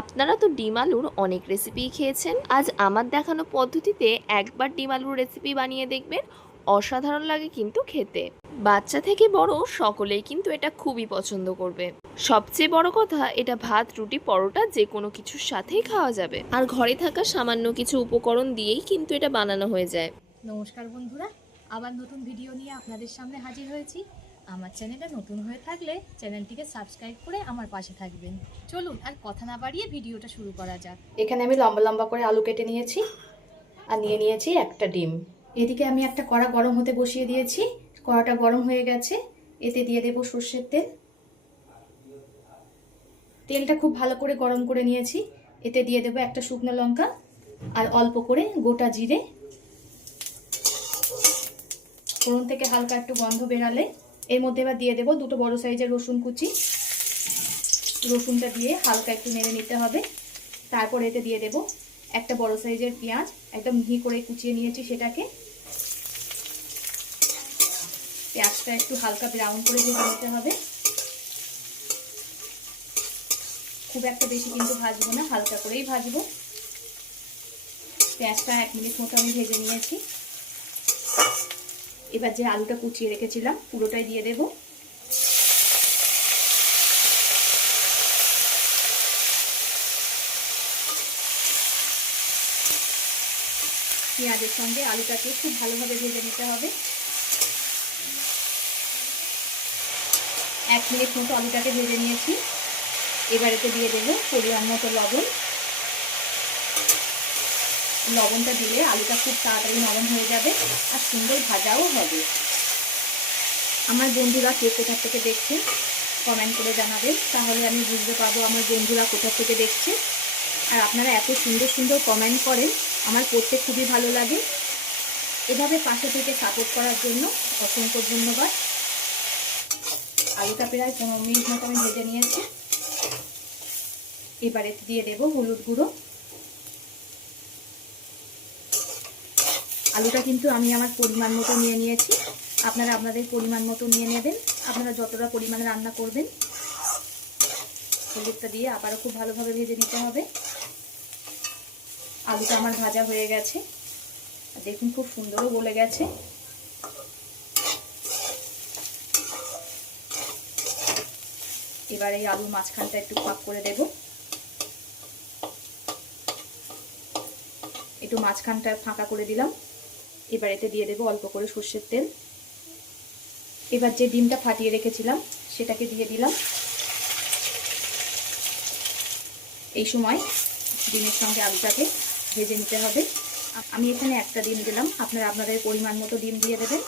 আপনারা তো ডিম আলুর অনেক রেসিপিই খেয়েছেন। আজ আমার দেখানো পদ্ধতিতে একবার ডিম আলুর রেসিপি বানিয়ে দেখবেন, অসাধারণ লাগে কিন্তু খেতে। বাচ্চা থেকে বড় সকলেই কিন্তু এটা খুবই পছন্দ করবে। সবচেয়ে বড় কথা, এটা ভাত, রুটি, পরোটা যে কোনো কিছুর সাথেই খাওয়া যাবে। আর ঘরে থাকা সামান্য কিছু উপকরণ দিয়েই কিন্তু এটা বানানো হয়ে যায়। নমস্কার বন্ধুরা, আবার নতুন ভিডিও নিয়ে আপনাদের সামনে হাজির হয়েছি। আমার চ্যানেলে নতুন হয়ে থাকলে চ্যানেলটিকে সাবস্ক্রাইব করে আমার পাশে থাকবেন। চলুন আর কথা না বাড়িয়ে ভিডিওটা শুরু করা যাক। এখানে আমি লম্বা লম্বা করে আলু কেটে নিয়েছি আর নিয়ে নিয়েছি একটা ডিম। এদিকে আমি একটা কড়া গরম হতে বসিয়ে দিয়েছি। কড়াটা গরম হয়ে গেছে, এতে দিয়ে দেব সর্ষের তেল। তেলটা খুব ভালো করে গরম করে নিয়েছি। এতে দিয়ে দেব একটা শুকনো লঙ্কা আর অল্প করে গোটা জিরে। ফোড়ন থেকে হালকা একটু গন্ধ বেরালে এর মধ্যে এবার দিয়ে দেব দুটো বড় সাইজের রসুন কুচি। রসুনটা দিয়ে হালকা একটু নেড়ে নিতে হবে। তারপর এতে দিয়ে দেব একটা বড় সাইজের পেঁয়াজ, একদম মিহি করে কুচিয়ে নিয়েছি সেটাকে। পেঁয়াজটা একটু হালকা ব্রাউন করে ভেজে নিতে হবে। খুব একটা বেশি কিন্তু ভাজবো না, হালকা করেই ভাজবো। পেঁয়াজটা 1 মিনিট মতো আমি ভেজে নিয়েছি। এবার যে আলুটা কুচিয়ে রেখেছিলাম পুরোটাই দিয়ে দেব। পেঁয়াজের সঙ্গে আলুটাকে খুব ভালোভাবে ভেজে নিতে হবে। 1 মিনিট মতো আলুটাকে ভেজে নিয়েছি। এবার এতে দিয়ে দেবো পরিমাণ মতো লবণ। লবণটা দিলে আলুটা খুব তাড়াতাড়ি নরম হয়ে যাবে আর সুন্দর ভাজাও হবে। আমার বন্ধুরা কে কোথা থেকে দেখছে কমেন্ট করে জানাবেন, তাহলে আমি বুঝতে পারবো আমার বন্ধুরা কোথা থেকে দেখছে। আর আপনারা এত সুন্দর সুন্দর কমেন্ট করেন, আমার পড়তে খুবই ভালো লাগে। এভাবে পাশে থেকে সাপোর্ট করার জন্য অসংখ্য ধন্যবাদ। আলুটা প্রায় 15 মিনিট মতো আমি ভেজে নিয়েছি। এবারে দিয়ে দেব হলুদ গুঁড়ো। আলুটা কিন্তু আমি আমার পরিমাণ মতো নিয়ে নিয়েছি, আপনারা আপনাদের পরিমাণ মতো নিয়ে নেবেন, আপনারা যতটা পরিমাণে রান্না করবেন। হলুদটা দিয়ে আবারও খুব ভালোভাবে ভেজে নিতে হবে। আলুটা আমার ভাজা হয়ে গেছে, দেখুন খুব সুন্দরও গলে গেছে। এবার এই আলুর মাঝখানটা একটু ফাঁক করে দেব। একটু মাঝখানটা ফাঁকা করে দিলাম। এবার এতে দিয়ে দেব অল্প করে সর্ষের তেল। এবার যে ডিমটা ফাটিয়ে রেখেছিলাম সেটাকে দিয়ে দিলাম। এই সময় ডিমের সঙ্গে আলুটাকে ভেজে নিতে হবে। আমি এখানে একটা ডিম দিলাম, আপনারা আপনাদের পরিমাণ মতো ডিম দিয়ে দেবেন।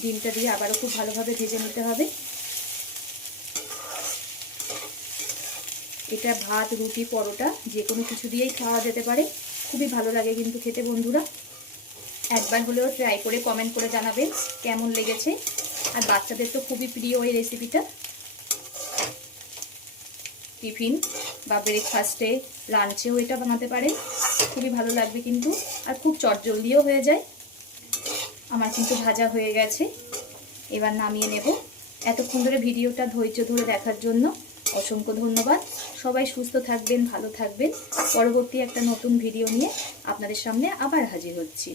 ডিমটা দিয়ে আবারও খুব ভালোভাবে ভেজে নিতে হবে। এটা ভাত, রুটি, পরোটা যে কোনো কিছু দিয়েই খাওয়া যেতে পারে, খুবই ভালো লাগে কিন্তু খেতে। বন্ধুরা একবার হলেও ট্রাই করে কমেন্ট করে জানাবেন কেমন লেগেছে। আর বাচ্চাদের তো খুবই প্রিয় এই রেসিপিটা। টিফিন বা ব্রেকফাস্টে, লাঞ্চেও এটা বানাতে পারেন, খুবই ভালো লাগবে কিন্তু। আর খুব চটজলদিও হয়ে যায়। আমার কিন্তু ভাজা হয়ে গেছে, এবার নামিয়ে নেব। এতক্ষণ ধরে ভিডিওটা ধৈর্য ধরে দেখার জন্য অসংখ্য ধন্যবাদ। সবাই সুস্থ থাকবেন, ভালো থাকবেন। পরবর্তী একটা নতুন ভিডিও নিয়ে আপনাদের সামনে আবার হাজির হচ্ছি।